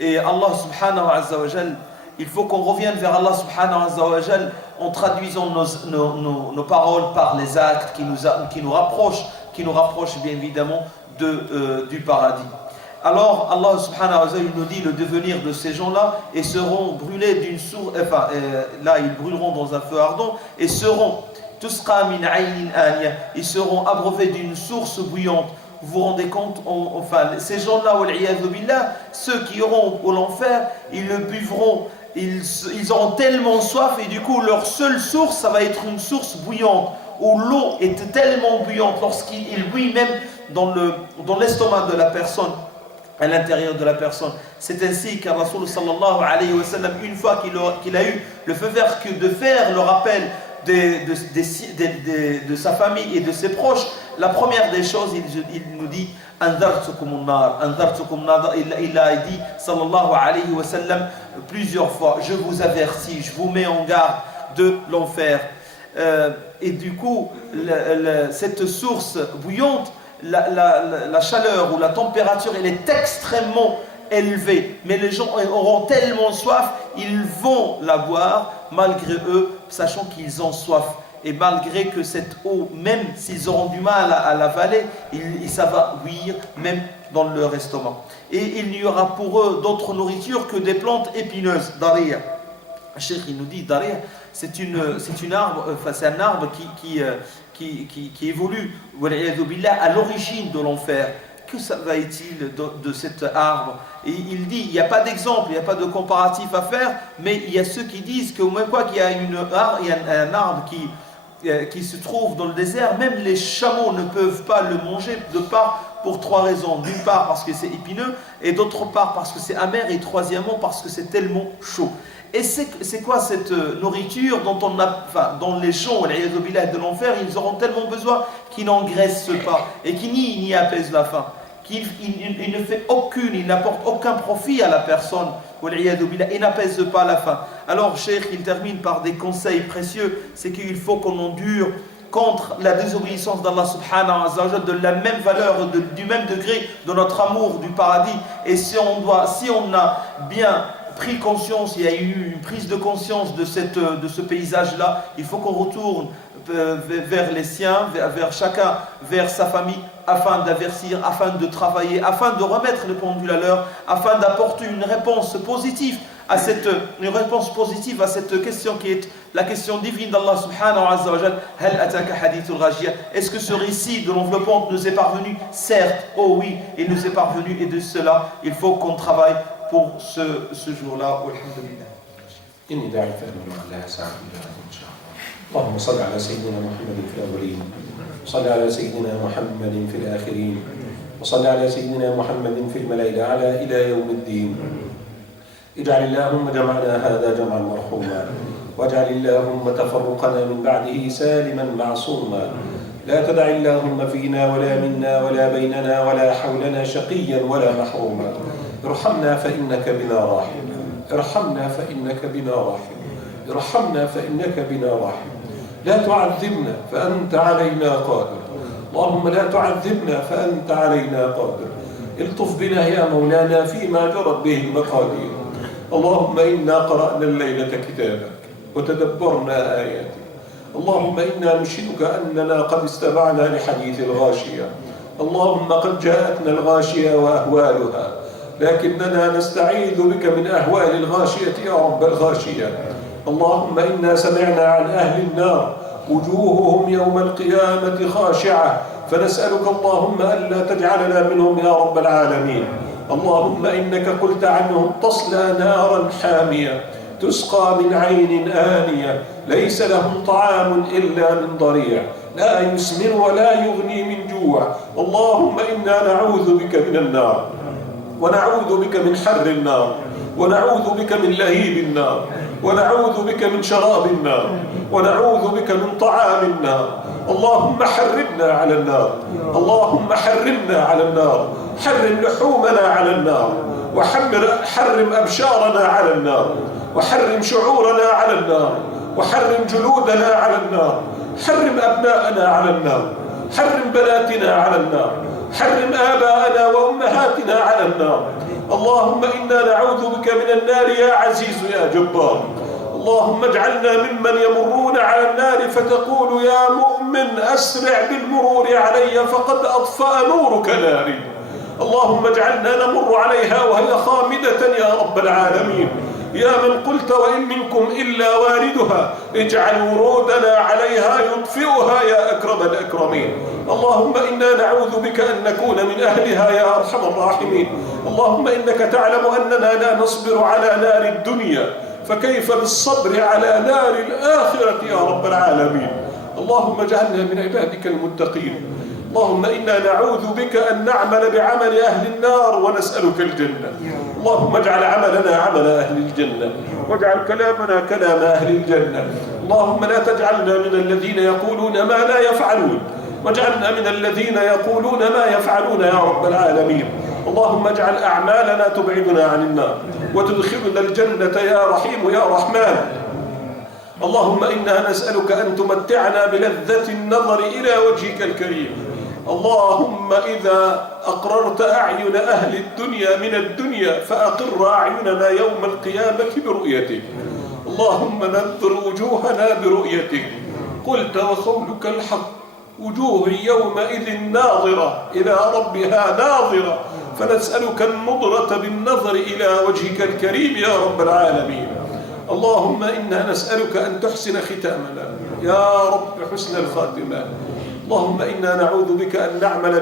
Et Allah subhanahu wa jal, il faut qu'on revienne vers Allah subhanahu wa jal en traduisant nos paroles par les actes qui nous rapprochent bien évidemment du paradis. Alors Allah subhanahu wa ta'ala nous dit le devenir de ces gens-là, et seront brûlés d'une source, là ils brûleront dans un feu ardent et seront tusqa min aynin aniya, ils seront abreuvés d'une source bouillante. Vous vous rendez compte, ces gens-là, ceux qui iront au l'enfer, ils le buvront, ils auront tellement soif, et du coup leur seule source, ça va être une source bouillante, où l'eau est tellement bouillante lorsqu'il bouille même dans l'estomac de la personne, à l'intérieur de la personne. C'est ainsi qu'un Rasoul sallallahu alayhi wa sallam, une fois qu'il a eu le feu vert de faire le rappel de sa famille et de ses proches, la première des choses, il nous dit Andartukum nar. Il a dit sallallahu alayhi wa sallam plusieurs fois, je vous avertis, je vous mets en garde de l'enfer. Et du coup, cette source bouillante, la chaleur ou la température, elle est extrêmement élevée, mais les gens auront tellement soif, ils vont la boire malgré eux, sachant qu'ils ont soif. Et malgré que cette eau, même s'ils auront du mal à l'avaler, ça va bouillir même dans leur estomac. Et il n'y aura pour eux d'autre nourriture que des plantes épineuses. Daria. Cheikh, il nous dit, Daria, c'est un arbre qui évolue à l'origine de l'enfer. Que va-t-il de cet arbre? Et il dit, il n'y a pas d'exemple, il n'y a pas de comparatif à faire, mais il y a ceux qui disent que même quoi qu'il y a un arbre qui se trouve dans le désert, même les chameaux ne peuvent pas le manger pour trois raisons. D'une part parce que c'est épineux, et d'autre part parce que c'est amer, et troisièmement parce que c'est tellement chaud. Et c'est quoi cette nourriture dont les gens de l'enfer, ils auront tellement besoin qu'ils n'engraissent pas et qui n'y apaisent la faim, qu'il ne fait il n'apporte aucun profit à la personne, il n'apaise pas la faim. Alors Cheikh, il termine par des conseils précieux, c'est qu'il faut qu'on endure contre la désobéissance d'Allah subhanahu wa ta'ala, de la même valeur, du même degré de notre amour du paradis. Et si on a bien pris conscience, il y a eu une prise de conscience de ce paysage-là, il faut qu'on retourne vers les siens, vers chacun, vers sa famille, afin d'avertir, afin de travailler, afin de remettre le pendule à l'heure, afin d'apporter une réponse positive à cette question qui est la question divine d'Allah subhanahu wa ta'ala. Hal ataka hadithul ghashiya. Est-ce que ce récit de l'enveloppante nous est parvenu? Certes, oh oui, il nous est parvenu, et de cela, il faut qu'on travaille pour ce jour-là. Alhamdulillah. اللهم صل على سيدنا محمد في الأولين وصل على سيدنا محمد في الآخرين وصل على سيدنا محمد في الملأ الأعلى إلى يوم الدين. اجعل اللهم جمعنا هذا جمعا مرحوما، واجعل اللهم تفرقنا من بعده سالما معصوما. لا تدع اللهم فينا ولا منا ولا بيننا ولا حولنا شقيا ولا محروما. ارحمنا فإنك بنا راحم، ارحمنا فإنك بنا راحم، ارحمنا فإنك بنا راحم. لا تعذبنا فأنت علينا قادر، اللهم لا تعذبنا فأنت علينا قادر. الطف بنا يا مولانا فيما جرت به المقادير. اللهم إنا قرأنا الليلة كتابك وتدبرنا آياتك. اللهم إنا نشهدك أننا قد استمعنا لحديث الغاشية. اللهم قد جاءتنا الغاشية وأهوالها، لكننا نستعيذ بك من أهوال الغاشية يا رب الغاشية. اللهم إنا سمعنا عن أهل النار وجوههم يوم القيامة خاشعة، فنسألك اللهم ألا تجعلنا منهم يا رب العالمين. اللهم إنك قلت عنهم تصلى نارا حامية تسقى من عين آنية ليس لهم طعام إلا من ضريع لا يسمن ولا يغني من جوع. اللهم إنا نعوذ بك من النار، ونعوذ بك من حر النار، ونعوذ بك من لهيب النار، ونعوذ بك من شراب النار، ونعوذ بك من طعام النار. اللهم حرمنا على النار، اللهم حرمنا على النار، حرم لحومنا على النار، وحرم أبشارنا على النار، وحرم شعورنا على النار، وحرم جلودنا على النار، حرم أبناءنا على النار، حرم بناتنا على النار، حرم آباءنا وأمهاتنا على النار. اللهم إنا نعوذ بك من النار يا عزيز يا جبار. اللهم اجعلنا ممن يمرون على النار فتقول يا مؤمن أسرع بالمرور علي فقد أطفأ نورك ناري. اللهم اجعلنا نمر عليها وهي خامدة يا رب العالمين. يا من قلت وإن منكم إلا واردها اجعل ورودنا عليها يطفئها يا أكرم الأكرمين. اللهم إنا نعوذ بك أن نكون من أهلها يا أرحم الراحمين. اللهم إنك تعلم أننا لا نصبر على نار الدنيا فكيف بالصبر على نار الآخرة يا رب العالمين. اللهم اجعلنا من عبادك المتقين. اللهم إنا نعوذ بك أن نعمل بعمل أهل النار ونسألك الجنة. اللهم اجعل عملنا عمل أهل الجنة واجعل كلامنا كلام أهل الجنة. اللهم لا تجعلنا من الذين يقولون ما لا يفعلون واجعلنا من الذين يقولون ما يفعلون يا رب العالمين. اللهم اجعل أعمالنا تبعدنا عن النار وتدخلنا الجنة يا رحيم يا رحمن. اللهم إنا نسألك أن تمتعنا بلذة النظر إلى وجهك الكريم. اللهم إذا أقررت أعين أهل الدنيا من الدنيا فأقر أعيننا يوم القيامة برؤيتك. اللهم نذر وجوهنا برؤيتك. قلت وقولك الحق وجوه يومئذ ناظرة إلى ربها ناظرة فنسألك النظرة بالنظر إلى وجهك الكريم يا رب العالمين. اللهم إنا نسألك أن تحسن ختامنا يا رب حسن الخاتمة. اللهم إنا نعوذ بك أن نعمل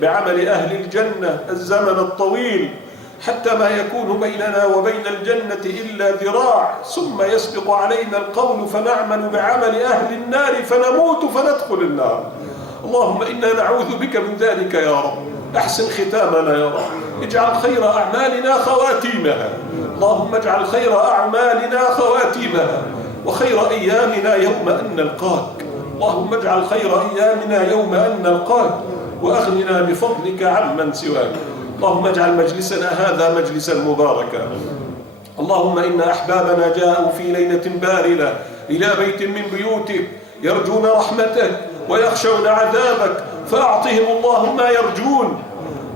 بعمل أهل الجنة الزمن الطويل حتى ما يكون بيننا وبين الجنة إلا ذراع ثم يسبق علينا القول فنعمل بعمل أهل النار فنموت فندخل النار. اللهم إنا نعوذ بك من ذلك يا رب. أحسن ختامنا يا رب. اجعل خير أعمالنا خواتيمها. اللهم اجعل خير أعمالنا خواتيمها وخير أيامنا يوم أن نلقاك. اللهم اجعل خير أيامنا يوم أن نلقاك وأغننا بفضلك عمن سواك. اللهم اجعل مجلسنا هذا مجلسا مباركا. اللهم إن أحبابنا جاءوا في ليلة باردة إلى بيت من بيوتك يرجون رحمتك ويخشون عذابك فأعطهم اللهم ما يرجون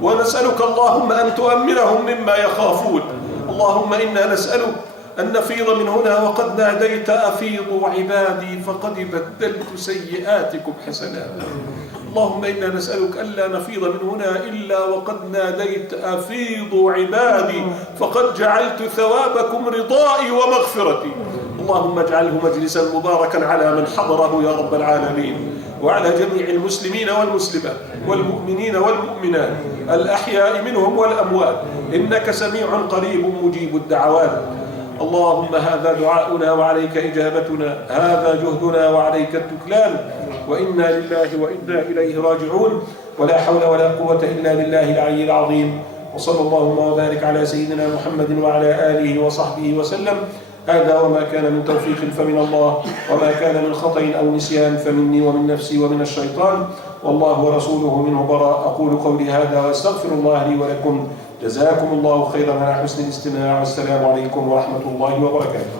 ونسألك اللهم أن تؤمنهم مما يخافون. اللهم إنا نسألك أن نفيض من هنا وقد ناديت أفيضوا عبادي فقد بدلت سيئاتكم حسنات. اللهم إنا نسألك ألا نفيض من هنا إلا وقد ناديت أفيضوا عبادي فقد جعلت ثوابكم رضائي ومغفرتي. اللهم اجعله مجلسا مباركا على من حضره يا رب العالمين وعلى جميع المسلمين والمسلمات والمؤمنين والمؤمنات الأحياء منهم والأموات إنك سميع قريب مجيب الدعوات. اللهم هذا دعاؤنا وعليك إجابتنا هذا جهدنا وعليك التكلان وإنا لله وإنا إليه راجعون ولا حول ولا قوة إلا بالله العلي العظيم. وصلى اللهم وبارك على سيدنا محمد وعلى آله وصحبه وسلم. هذا وما كان من توفيق فمن الله وما كان من خطأ أو نسيان فمني ومن نفسي ومن الشيطان والله ورسوله منه براء. أقول قولي هذا وأستغفر الله لي ولكم. جزاكم الله خيرا على حسن الاستماع والسلام عليكم ورحمة الله وبركاته.